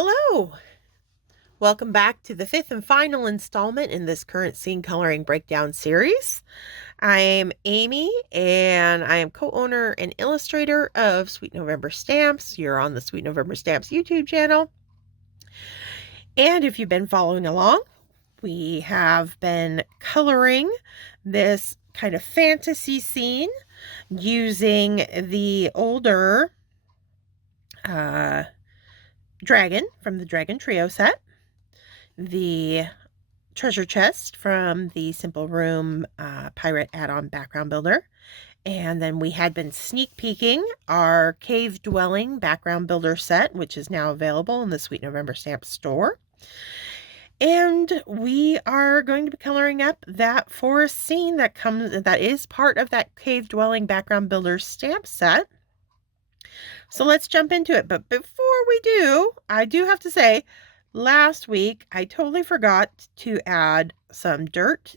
Hello! Welcome back to the fifth and final installment in this current scene coloring breakdown series. I'm Amy, and I am co-owner and illustrator of Sweet November Stamps. You're on the Sweet November Stamps YouTube channel. And if you've been following along, we have been coloring this kind of fantasy scene using the older dragon from the Dragon Trio set, the treasure chest from the Simple Room Pirate add-on background builder, and then we had been sneak peeking our cave dwelling background builder set, which is now available in the Sweet November Stamps store. And we are going to be coloring up that forest scene that is part of that cave dwelling background builder stamp set. So let's jump into it. But before we do, I do have to say, last week I totally forgot to add some dirt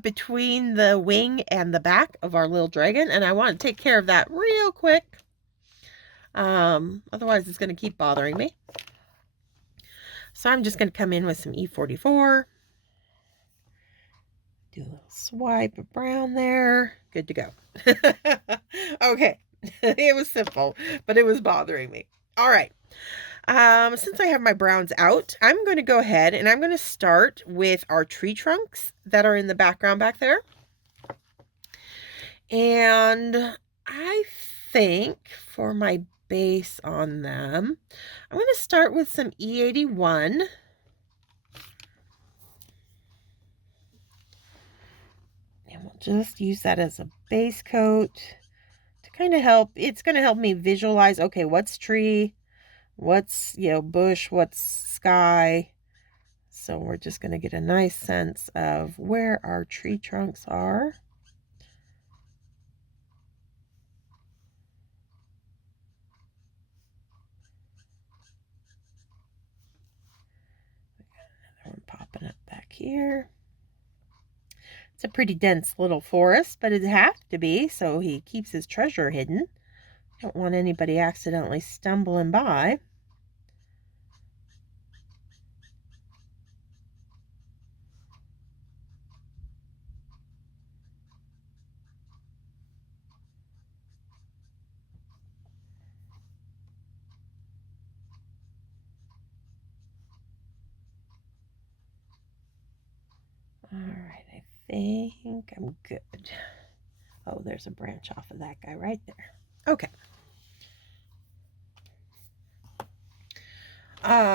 between the wing and the back of our little dragon, and I want to take care of that real quick. Otherwise it's going to keep bothering me. So I'm just going to come in with some E44. Do a little swipe of brown there. Good to go. Okay. It was simple, but it was bothering me. All right. Since I have my browns out, I'm going to go ahead and I'm going to start with our tree trunks that are in the background back there. And I think for my base on them, I'm going to start with some E81. And we'll just use that as a base coat to kind of help. It's going to help me visualize, okay, what's tree, what's, bush, what's sky. So we're just going to get a nice sense of where our tree trunks are. Another one popping up back here. It's a pretty dense little forest, but it has to be, so he keeps his treasure hidden. Don't want anybody accidentally stumbling by. All right, I think I'm good. Oh, there's a branch off of that guy right there. Okay.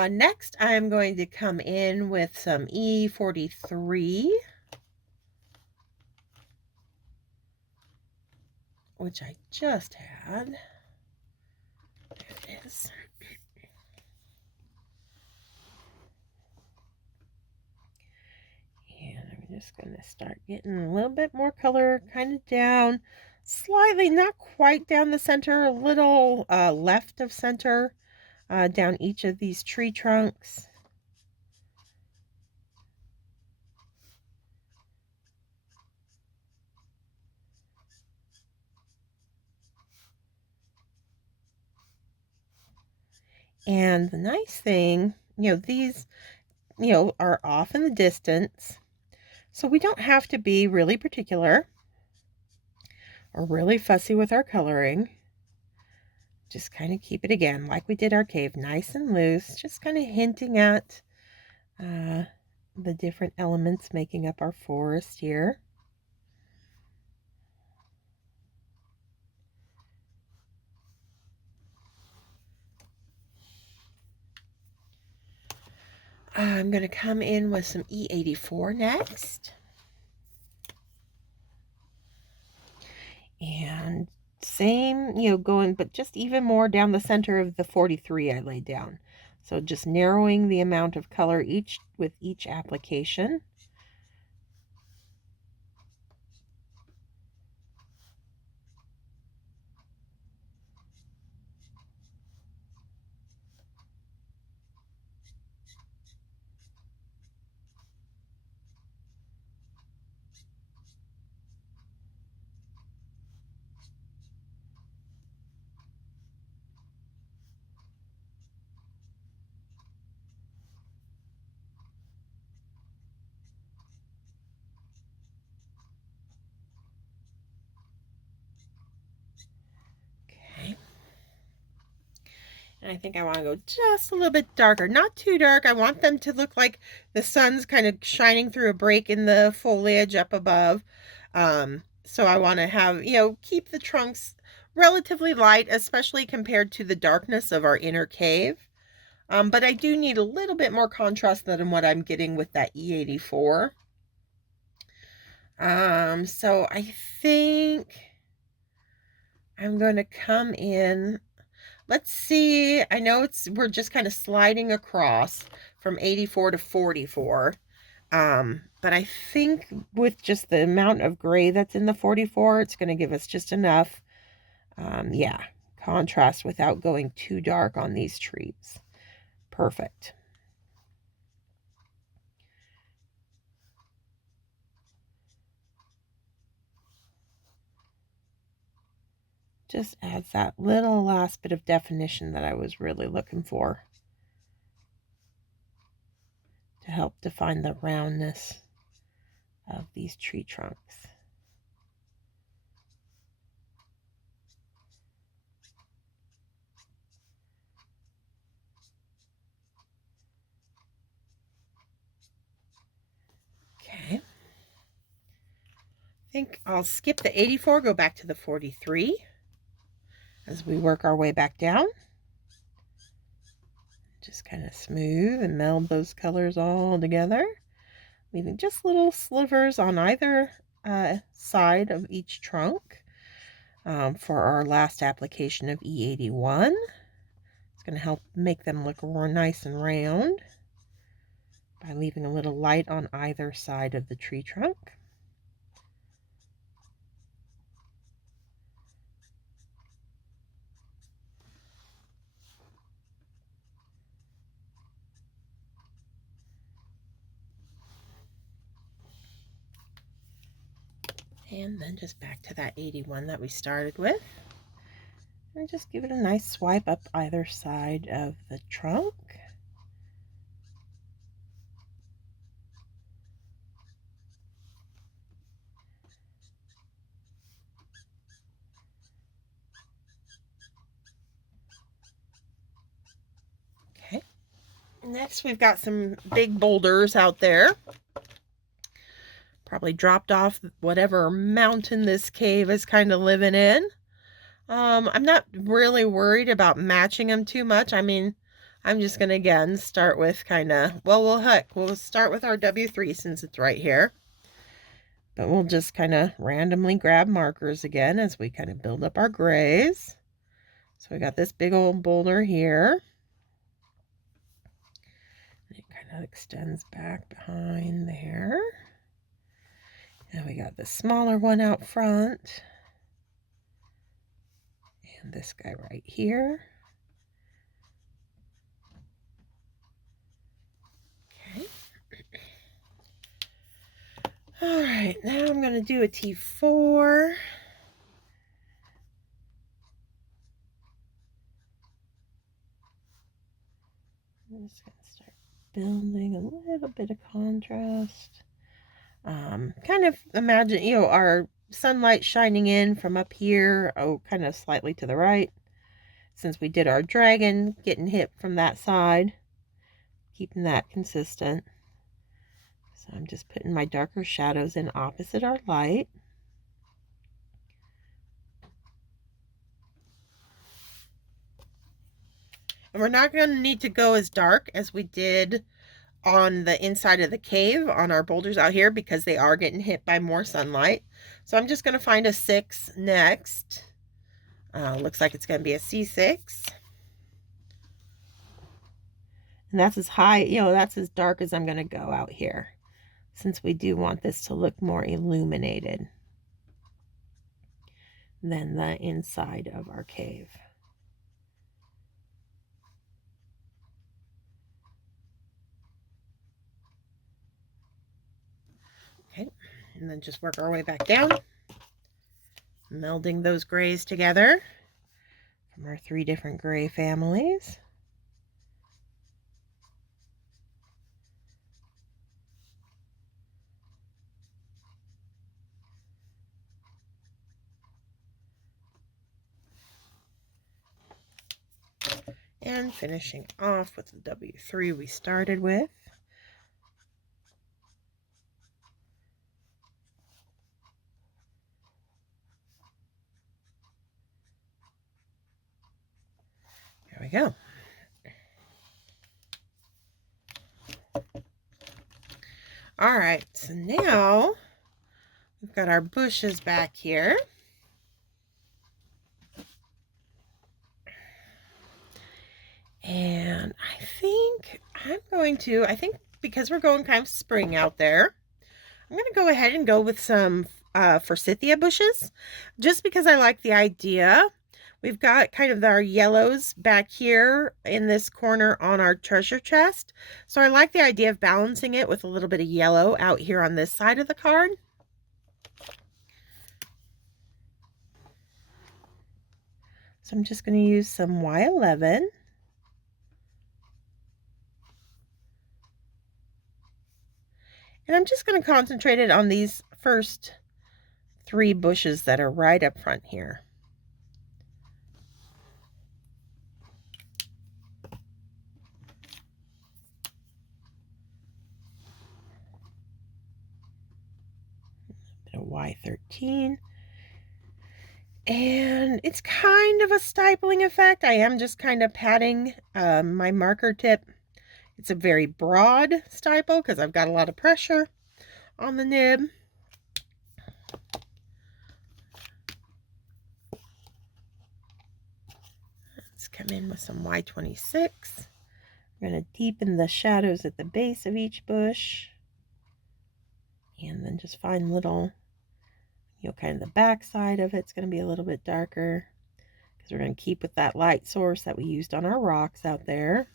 Next, I'm going to come in with some E43, which I just had. There it is. And I'm just going to start getting a little bit more color kind of down, slightly, not quite down the center, a little left of center, down each of these tree trunks. And the nice thing, these, are off in the distance. So we don't have to be really particular or really fussy with our coloring. Just kind of keep it, again, like we did our cave, nice and loose, just kind of hinting at the different elements making up our forest here. I'm going to come in with some E84 next. And same, going, but just even more down the center of the 43 I laid down. So just narrowing the amount of color with each application. And I think I want to go just a little bit darker. Not too dark. I want them to look like the sun's kind of shining through a break in the foliage up above. So I want to have, keep the trunks relatively light, especially compared to the darkness of our inner cave. But I do need a little bit more contrast than what I'm getting with that E84. So I think I'm going to come in. Let's see. I know we're just kind of sliding across from 84 to 44. But I think with just the amount of gray that's in the 44, it's going to give us just enough, yeah, contrast without going too dark on these trees. Perfect. Just adds that little last bit of definition that I was really looking for to help define the roundness of these tree trunks. Okay. I think I'll skip the 84, go back to the 43 as we work our way back down. Just kind of smooth and meld those colors all together, leaving just little slivers on either side of each trunk for our last application of E81. It's going to help make them look more nice and round by leaving a little light on either side of the tree trunk. And then just back to that 81 that we started with. And just give it a nice swipe up either side of the trunk. Okay. Next, we've got some big boulders out there. Probably dropped off whatever mountain this cave is kind of living in. I'm not really worried about matching them too much. I mean, I'm just going to, again, start with kind of, we'll start with our W3 since it's right here. But we'll just kind of randomly grab markers again as we kind of build up our grays. So we got this big old boulder here. It kind of extends back behind there. And we got the smaller one out front. And this guy right here. Okay. All right, now I'm going to do a T4. I'm just going to start building a little bit of contrast. Kind of imagine, our sunlight shining in from up here, kind of slightly to the right. Since we did our dragon, getting hit from that side, keeping that consistent. So I'm just putting my darker shadows in opposite our light. And we're not going to need to go as dark as we did on the inside of the cave on our boulders out here because they are getting hit by more sunlight. So I'm just going to find a 6 next. Looks like it's going to be a C6. And that's as high, that's as dark as I'm going to go out here, since we do want this to look more illuminated than the inside of our cave. Okay, and then just work our way back down, melding those grays together from our 3 different gray families. and finishing off with the W3 we started with. There we go. All right, so now we've got our bushes back here. And I think because we're going kind of spring out there, I'm going to go ahead and go with some forsythia bushes, just because I like the idea. We've got kind of our yellows back here in this corner on our treasure chest. So I like the idea of balancing it with a little bit of yellow out here on this side of the card. So I'm just going to use some Y11. And I'm just going to concentrate it on these first 3 bushes that are right up front here. A Y13. And it's kind of a stippling effect. I am just kind of patting my marker tip. It's a very broad stipple because I've got a lot of pressure on the nib. Let's come in with some Y26. I'm going to deepen the shadows at the base of each bush. And then just find little, kind of the back side of it's going to be a little bit darker because we're going to keep with that light source that we used on our rocks out there.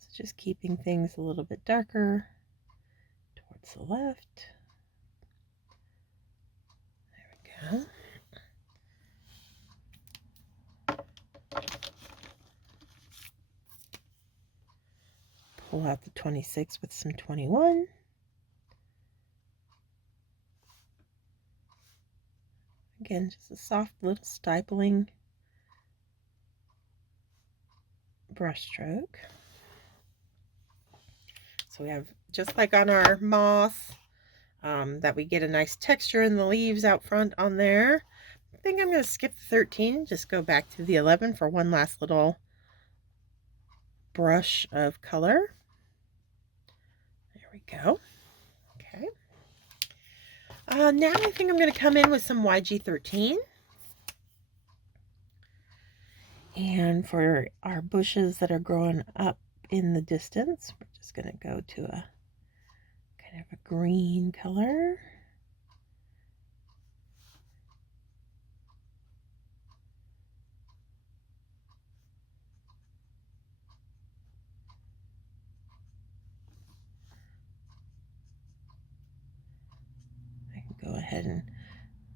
So just keeping things a little bit darker towards the left. There we go. Pull out the 26 with some 21. Again, just a soft little stippling brush stroke. So we have, just like on our moss, that we get a nice texture in the leaves out front on there. I think I'm going to skip the 13, just go back to the 11 for one last little brush of color. There we go. Okay. Now I think I'm going to come in with some YG13. And for our bushes that are growing up in the distance, we're just going to go to a kind of a green color. I can go ahead and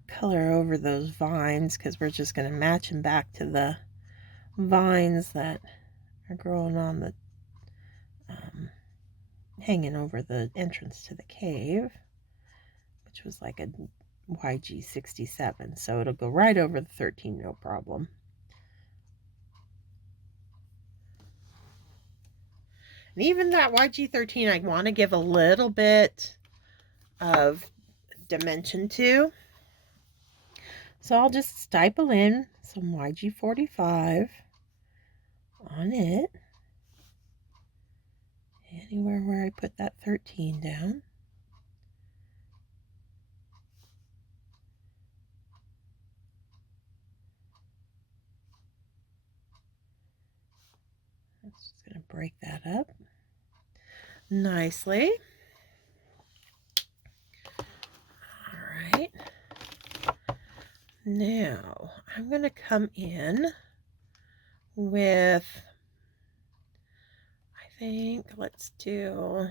color over those vines because we're just going to match them back to the vines that are growing on the hanging over the entrance to the cave, which was like a YG67, so it'll go right over the 13, no problem. And even that YG13 I want to give a little bit of dimension to, so I'll just stipple in some YG45 on it, anywhere where I put that 13 down. I'm just going to break that up nicely. All right. Now I'm going to come in with, I think, let's do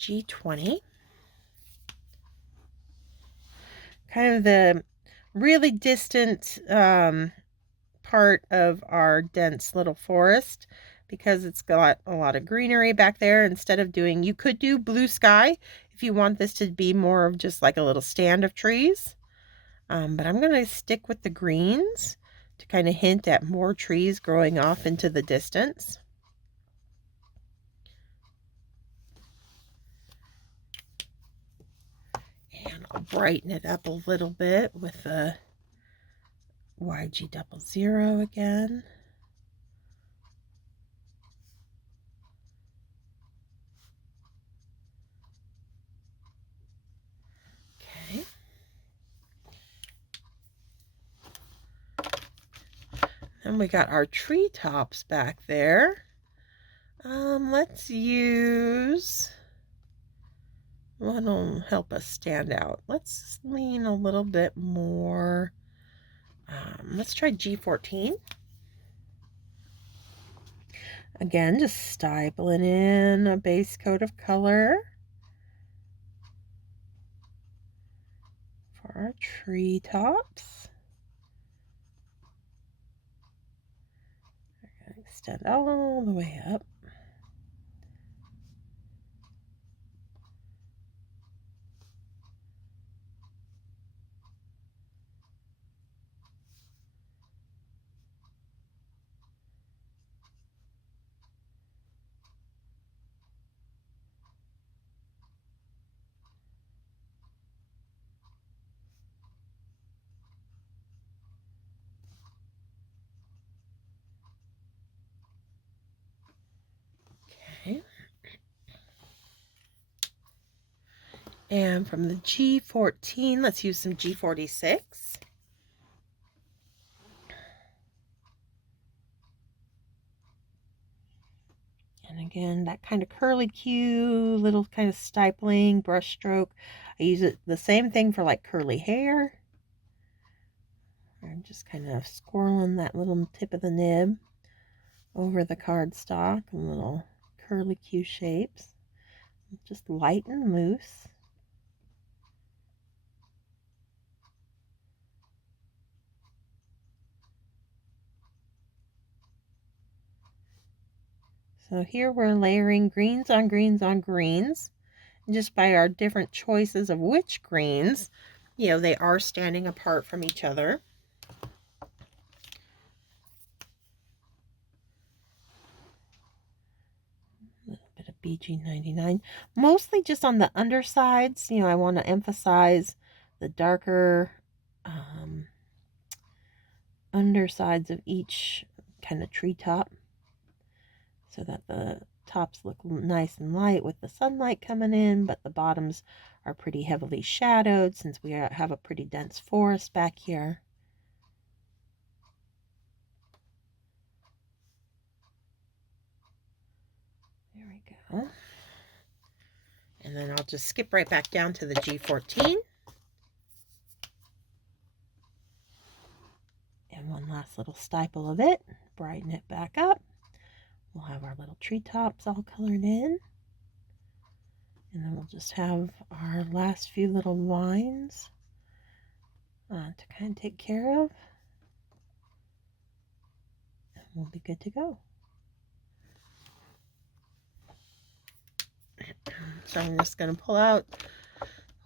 G20. Kind of the really distant part of our dense little forest because it's got a lot of greenery back there. Instead of doing, you could do blue sky if you want this to be more of just like a little stand of trees. But I'm going to stick with the greens to kind of hint at more trees growing off into the distance. And I'll brighten it up a little bit with the YG00 again. Okay. And we got our treetops back there. Let's use what'll help us stand out. Let's lean a little bit more. Let's try G14. Again, just stipling in a base coat of color for our treetops. Extend all the way up. Okay. And from the G14, let's use some G46. And again, that kind of curly Q, little kind of stippling brush stroke. I use it the same thing for like curly hair. I'm just kind of swirling that little tip of the nib over the cardstock and little curly Q shapes. Just light and loose. So here we're layering greens on greens on greens. And just by our different choices of which greens, you know, they are standing apart from each other. A little bit of BG99. Mostly just on the undersides. You know, I want to emphasize the darker undersides of each kind of treetop, so that the tops look nice and light with the sunlight coming in, but the bottoms are pretty heavily shadowed since we have a pretty dense forest back here. There we go. And then I'll just skip right back down to the G14. And one last little stipple of it, brighten it back up. We'll have our little treetops all colored in. And then we'll just have our last few little lines to kind of take care of. And we'll be good to go. So I'm just going to pull out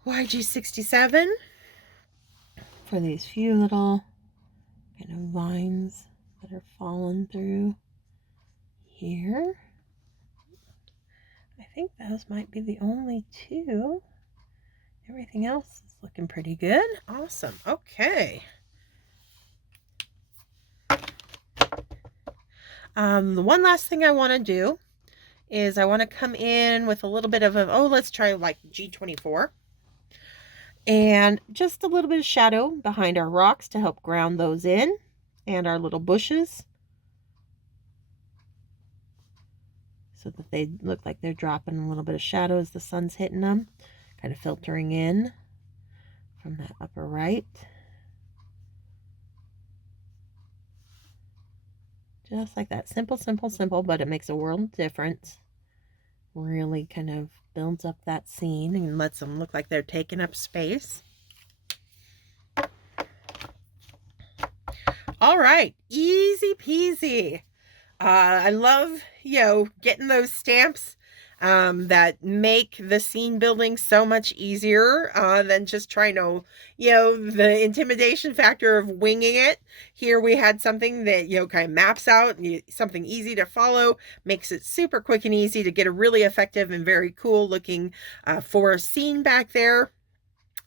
YG67 for these few little kind of vines that are falling through here. I think those might be the only two. Everything else is looking pretty good. Awesome. Okay. The one last thing I want to do is I want to come in with a little bit of let's try like G24. And just a little bit of shadow behind our rocks to help ground those in, and our little bushes, so that they look like they're dropping a little bit of shadow as the sun's hitting them, kind of filtering in from that upper right. Just like that. Simple, simple, simple, but it makes a world of difference. Really kind of builds up that scene and lets them look like they're taking up space. All right, easy peasy. I love, getting those stamps that make the scene building so much easier than just trying to, the intimidation factor of winging it. Here we had something that, kind of maps out, something easy to follow, makes it super quick and easy to get a really effective and very cool looking forest scene back there.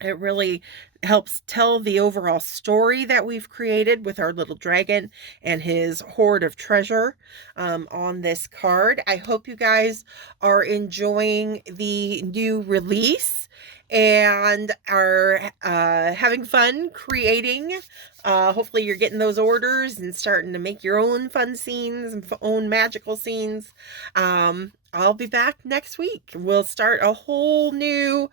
It really helps tell the overall story that we've created with our little dragon and his hoard of treasure on this card. I hope you guys are enjoying the new release and are having fun creating. Hopefully you're getting those orders and starting to make your own fun scenes and own magical scenes. I'll be back next week. We'll start a whole new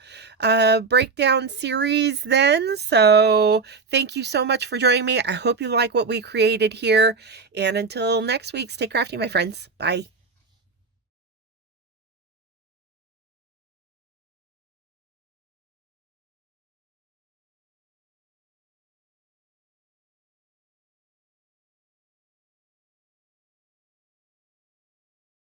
breakdown series then. So thank you so much for joining me. I hope you like what we created here. And until next week, stay crafty, my friends. Bye.